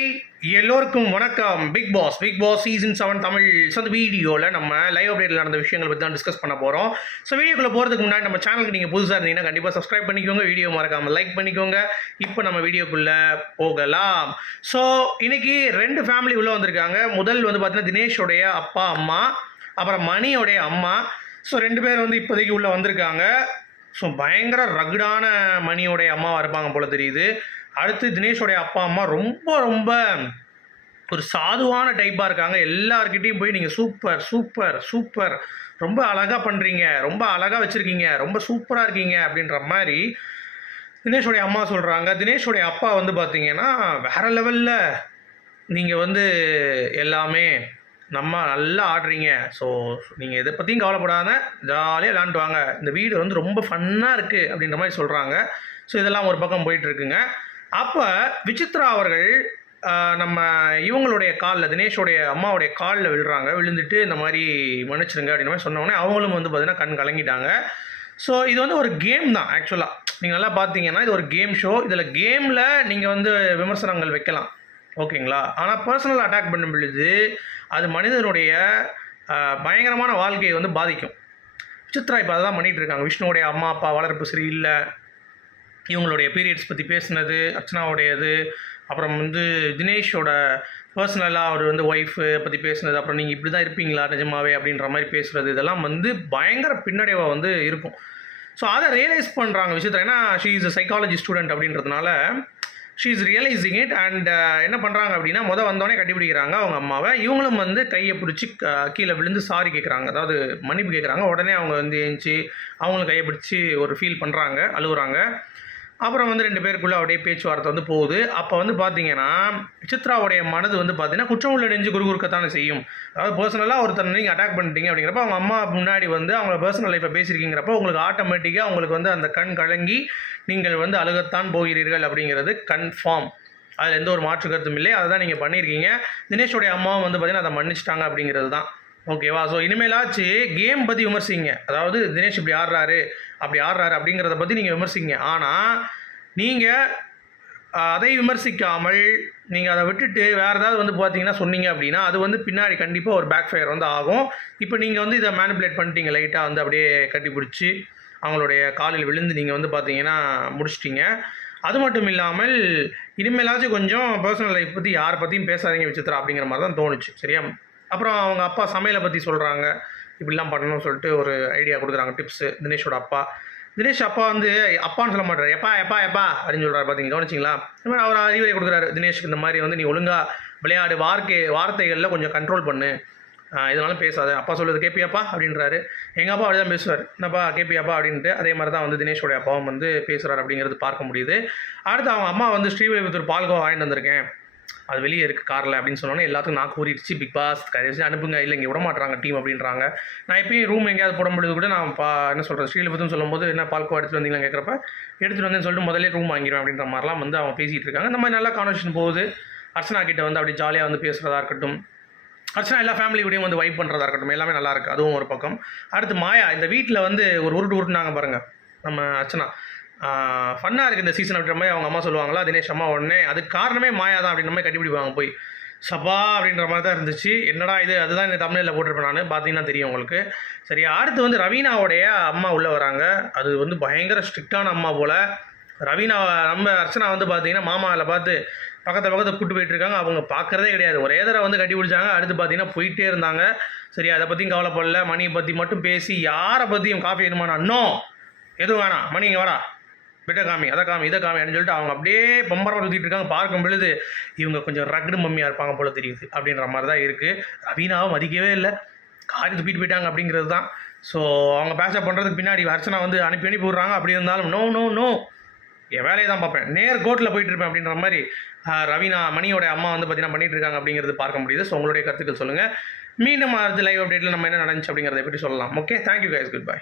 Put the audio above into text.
Hi எல்லோருக்கும் வணக்கம். Big Boss Big Boss season seven Tamil. So அந்த வீடியோவில் நம்ம லைவ் அப்டேட்டில் நடந்த விஷயங்களை பற்றி தான் டிஸ்கஸ் பண்ண போகிறோம் ஸோ வீடியோக்குள்ளே போகிறதுக்கு முன்னாடி நம்ம சேனலுக்கு நீங்கள் புதுசாக இருந்தீங்கன்னா கண்டிப்பாக சப்ஸ்கிரைப் பண்ணிக்கோங்க. வீடியோ மறக்காமல் லைக் பண்ணிக்கோங்க. இப்போ நம்ம வீடியோக்குள்ளே போகலாம். ஸோ இன்னைக்கு ரெண்டு ஃபேமிலி உள்ளே வந்திருக்காங்க. முதல் வந்து பார்த்தீங்கன்னா தினேஷோடைய அப்பா அம்மா. அப்புறம் மணியோடைய அம்மா. ஸோ ரெண்டு பேர் வந்து இப்போதைக்கு உள்ளே வந்திருக்காங்க. ஸோ பயங்கர ரகுடான மணியோடைய அம்மாவாக இருப்பாங்க போல தெரியுது. அடுத்து தினேஷோடைய அப்பா அம்மா ரொம்ப ரொம்ப ஒரு சாதுவான டைப்பாக இருக்காங்க. எல்லார்கிட்டேயும் போய் நீங்கள் சூப்பர் சூப்பர் சூப்பர் ரொம்ப அழகாக பண்ணுறீங்க ரொம்ப அழகாக வச்சுருக்கீங்க ரொம்ப சூப்பராக இருக்கீங்க அப்படின்ற மாதிரி தினேஷோடைய அம்மா சொல்கிறாங்க தினேஷோடைய அப்பா வந்து பார்த்தீங்கன்னா வேறு லெவலில் நீங்கள் வந்து எல்லாமே நம்ம நல்லா ஆடுறீங்க. ஸோ நீங்கள் எதை பற்றியும் கவலைப்படாத ஜாலியாக விளாண்டு வாங்க. இந்த வீடு வந்து ரொம்ப ஃபன்னாக இருக்குது அப்படின்ற மாதிரி சொல்கிறாங்க ஸோ இதெல்லாம் ஒரு பக்கம் போயிட்டுருக்குங்க. அப்போ விசித்ரா அவர்கள் நம்ம இவங்களுடைய காலில் தினேஷோடைய அம்மாவுடைய காலில் விழுறாங்க. விழுந்துட்டு இந்த மாதிரி மன்னிச்சிருங்க அப்படின்ற மாதிரி சொன்னோடனே அவங்களும் வந்து பார்த்திங்கன்னா கண் கலங்கிட்டாங்க. ஸோ இது வந்து ஒரு கேம் தான் ஆக்சுவலாக நீங்கள் நல்லா பார்த்தீங்கன்னா இது ஒரு கேம் ஷோ இதில் கேமில் நீங்கள் வந்து விமர்சனங்கள் வைக்கலாம். ஓகேங்களா? ஆனால் பர்சனல் அட்டாக் பண்ணும் பொழுது அது மனிதனுடைய பயங்கரமான வாழ்க்கையை வந்து பாதிக்கும். சித்ரா இப்போ அதை தான் பண்ணிகிட்டு இருக்காங்க. விஷ்ணுவோடைய அம்மா அப்பா வளர்ப்பு சரியில்லை. இவங்களுடைய பீரியட்ஸ் பற்றி பேசுனது அர்ச்சனாவுடையது அப்புறம் வந்து தினேஷோட பர்சனலாக அவர் வந்து ஒய்ஃபு பற்றி பேசுனது அப்புறம் நீங்கள் இப்படி தான் இருப்பீங்களா நிஜமாவே அப்படின்ற மாதிரி பேசுகிறது இதெல்லாம் வந்து பயங்கர பின்னடைவாக வந்து இருக்கும். ஸோ அதை ரியலைஸ் பண்ணுறாங்க விஷயத்தில் ஏன்னா she is a psychology student அப்படின்றதுனால she is realising it and என்ன பண்ணுறாங்க அப்படின்னா மொதல் வந்தோடனே கட்டிப்பிடிக்கிறாங்க அவங்க அம்மாவை. இவங்களும் வந்து கையை பிடிச்சி க- கீழே விழுந்து சாரி கேட்குறாங்க அதாவது மன்னிப்பு கேட்குறாங்க உடனே அவங்க வந்து ஏஞ்சி அவங்களும் கையை பிடிச்சி ஒரு ஃபீல் பண்ணுறாங்க அழுகுறாங்க. அப்புறம் வந்து ரெண்டு பேருக்குள்ளே அப்படியே பேச்சுவார்த்தை வந்து போகுது. அப்போ வந்து பார்த்தீங்கன்னா சித்ராவுடைய மனது வந்து பார்த்தீங்கன்னா குற்றம் உள்ள நெஞ்சு குறுகுறுக்கத்தானே செய்யும். அதாவது பர்சனலாக ஒருத்தர் நீங்கள் அட்டாக் பண்ணிட்டீங்க அப்படிங்கிறப்ப அவங்க அம்மா முன்னாடி வந்து அவங்கள பர்சனல் லைஃப்பை பேசியிருக்கீங்கிறப்ப உங்களுக்கு ஆட்டோமேட்டிக்காக உங்களுக்கு வந்து அந்த கண் கலங்கி நீங்கள் வந்து அழுகத்தான் போகிறீர்கள் அப்படிங்கிறது கன்ஃபார்ம் அதில் எந்த ஒரு மாற்று கருத்தும் இல்லை. அதை தான் நீங்கள் பண்ணியிருக்கீங்க. தினேஷோடைய அம்மாவும் வந்து பார்த்தீங்கன்னா அதை மன்னிச்சிட்டாங்க அப்படிங்கிறது தான். ஓகேவா ஸோ இனிமேலாச்சு கேம் பற்றி விமர்சிங்க. அதாவது தினேஷ் இப்படி ஆடுறாரு அப்படி ஆடுறாரு அப்படிங்கிறத பற்றி நீங்கள் விமர்சிங்க. ஆனால் நீங்கள் அதை விமர்சிக்காமல் நீங்கள் அதை விட்டுட்டு வேறு ஏதாவது வந்து பார்த்தீங்கன்னா சொன்னீங்க அப்படின்னா அது வந்து பின்னாடி கண்டிப்பாக ஒரு பேக் ஃபயர் வந்து ஆகும். இப்போ நீங்கள் வந்து இதை மேனிப்புலேட் பண்ணிட்டீங்க லைட்டாக வந்து அப்படியே கட்டி பிடிச்சி அவங்களுடைய காலில் விழுந்து நீங்கள் வந்து பார்த்தீங்கன்னா முடிச்சிட்டிங்க. அது மட்டும் இல்லாமல் இனிமேலாச்சும் கொஞ்சம் பர்சனல் லைஃப் பற்றி யாரை பற்றியும் பேசாதீங்க விசித்ரா அப்படிங்கிற மாதிரி தான் தோணுச்சு சரியா? அப்புறம் அவங்க அப்பா சமையலை பற்றி சொல்கிறாங்க இப்படிலாம் பண்ணணும்னு சொல்லிட்டு ஒரு ஐடியா கொடுக்குறாங்க டிப்ஸு தினேஷோட அப்பா. தினேஷ் அப்பா வந்து அப்பான்னு சொல்ல மாட்டார். எப்பா எப்பா எப்பா? அப்படின்னு சொல்கிறாரு பார்த்தீங்க கவனிச்சிங்களா? இந்த மாதிரி அவர் அறிவுரை கொடுக்குறாரு. தினேஷ்க்கு இந்த மாதிரி வந்து நீ ஒழுங்காக விளையாடு வார்த்தை வார்த்தைகளில் கொஞ்சம் கண்ட்ரோல் பண்ணு. ஆஹ் இதனாலும் பேசாத. அப்பா சொல்லுறது கேப்பியாப்பா? அப்படின்றாரு. எங்கள் அப்பா அப்படி தான் பேசுவார். என்னப்பா கேப்பியாப்பா? அப்படின்ட்டு அதே மாதிரி தான் வந்து தினேஷோடைய அப்பாவும் வந்து பேசுகிறார் அப்படிங்கிறது பார்க்க முடியுது. அடுத்து அவங்க அம்மா வந்து ஸ்ரீவில்லிபுத்தூர் பால்கோவா வாங்கிட்டு வந்திருக்கேன். அது வெளியே இருக்குது காரில் அப்படின்னு சொன்னோன்னே எல்லாத்துக்கும் நான் கூறிடுச்சு. பிக் பாஸ் கடைசி அனுப்புங்க. இல்லை இங்கே விட மாட்றாங்க டீம் அப்படின்றாங்க. நான் எப்பயும் ரூம் எங்கேயாவது போட முடியுது கூட நான் பா என்ன சொல்கிறேன் ஸ்ரீலிபுத்தூர்னு சொல்லும்போது என்ன பால்கோ எடுத்துகிட்டு வந்தீங்களா கேட்குறப்ப எடுத்துகிட்டு வந்தேன்னு சொல்லிட்டு முதல்ல ரூம் வாங்கிடுவேன் அப்படின்ற மாதிரிலாம் வந்து அவங்க பேசிகிட்டு இருக்காங்க. இந்த மாதிரி நல்லா கான்வர்சேஷன் போகுது. அர்ச்சனா கிட்ட வந்து அப்படி ஜாலியாக வந்து பேசுகிறதா இருக்கட்டும். அர்ச்சனா எல்லா ஃபேமிலி கூடயும் வந்து வைப் பண்ணுறதா இருக்கட்டும். எல்லாமே நல்லாயிருக்கு அதுவும் ஒரு பக்கம். அடுத்து மாயா இந்த வீட்டில் வந்து ஒரு உருட்டு உருட்டுனாங்க பாருங்கள் நம்ம அர்ச்சனா. ஃபன்னாக இருக்குது இந்த சீசன் அப்படின்ற மாதிரி அவங்க அம்மா சொல்லுவாங்களா தினேஷ் அம்மா உடனே அதுக்கு காரணமே மாயா தான் அப்படின்ற மாதிரி கட்டிப்பிடிப்பாங்க போய். சபா அப்படின்ற மாதிரி தான் இருந்துச்சு. என்னடா இது? அதுதான் இந்த தமிழில் போட்டிருப்பேன் நான். பார்த்தீங்கன்னா தெரியும் உங்களுக்கு. சரி அடுத்து வந்து ரவீனாவுடைய அம்மா உள்ளே வராங்க. அது வந்து பயங்கர ஸ்ட்ரிக்டான அம்மா போல். ரவீனா நம்ம அர்ச்சனா வந்து பார்த்தீங்கன்னா மாமாவில் பார்த்து பக்கத்து பக்கத்தில் கூட்டு போயிட்டு இருக்காங்க. அவங்க பார்க்குறதே கிடையாது. ஒரே தடவை வந்து கட்டி பிடிச்சாங்க அடுத்து பார்த்தீங்கன்னா போயிட்டே இருந்தாங்க. சரி அதை பற்றியும் கவலைப்படல. மணியை பற்றி மட்டும் பேசி யாரை பற்றியும் காஃபி வேணுமானா? அண்ணோ எதுவும் வேணாம். மணி இங்கே வாடா. விட்ட காமி அதை காமி இதை காமி அப்படின்னு சொல்லிட்டு அவங்க அப்படியே பம்பரம் சுற்றிட்டு இருக்காங்க. பார்க்கும் பொழுது இவங்க கொஞ்சம் ரக்டு மம்மியாக இருப்பாங்க போல தெரியுது அப்படின்ற மாதிரி தான் இருக்குது ரவீனாவை மதிக்கவே இல்லை. காரி துப்பிட்டு போயிட்டாங்க அப்படிங்கிறது தான் ஸோ அவங்க பேச பண்ணுறதுக்கு பின்னாடி அர்ச்சனா வந்து அனுப்பி அனுப்பி விட்றாங்க. அப்படி இருந்தாலும் நோ நோ நோ என் வேலையை தான் பார்ப்பேன். நேர் கோட்டில் போயிட்டு இருப்பேன் அப்படின்ற மாதிரி ரவீனா மணியோட அம்மா வந்து பார்த்தீங்கன்னா பண்ணிட்டு இருக்காங்க அப்படிங்கிறது பார்க்க முடியுது. ஸோ உங்களுடைய கருத்துக்கள் சொல்லுங்கள் மீண்டும் அடுத்த லைவ் அப்டேட்டில் நம்ம என்ன நடந்துச்சு அப்படிங்கிறத பற்றி சொல்லலாம். Okay thank you guys goodbye